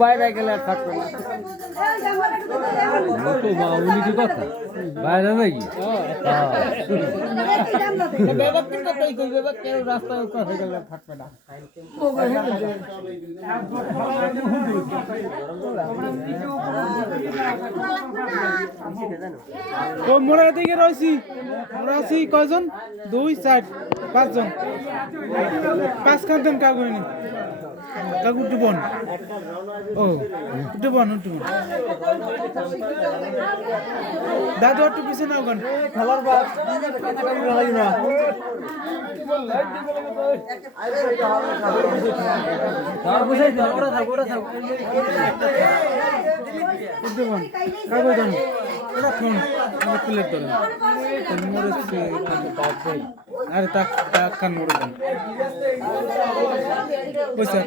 বাইরে গেলে আর থাকবে না কথা বাইরে নাকি কেউ রাস্তায় কথা গেলে থাকবে না মোরা দিকে রয়েছি আমরা আছি কয়জন 2 4 5 জন 5 খান কাগজ নি কাগজ ডুবন ও ডুবন দাদু একটু পিছে নাও গান খেলার বাপ না বুঝাই দাও ওরা থাক ডুবন কাগজ দাও ওরা ফোন আমার প্লেট ধরে মোরে আরে তাক কান মোরে পয়সা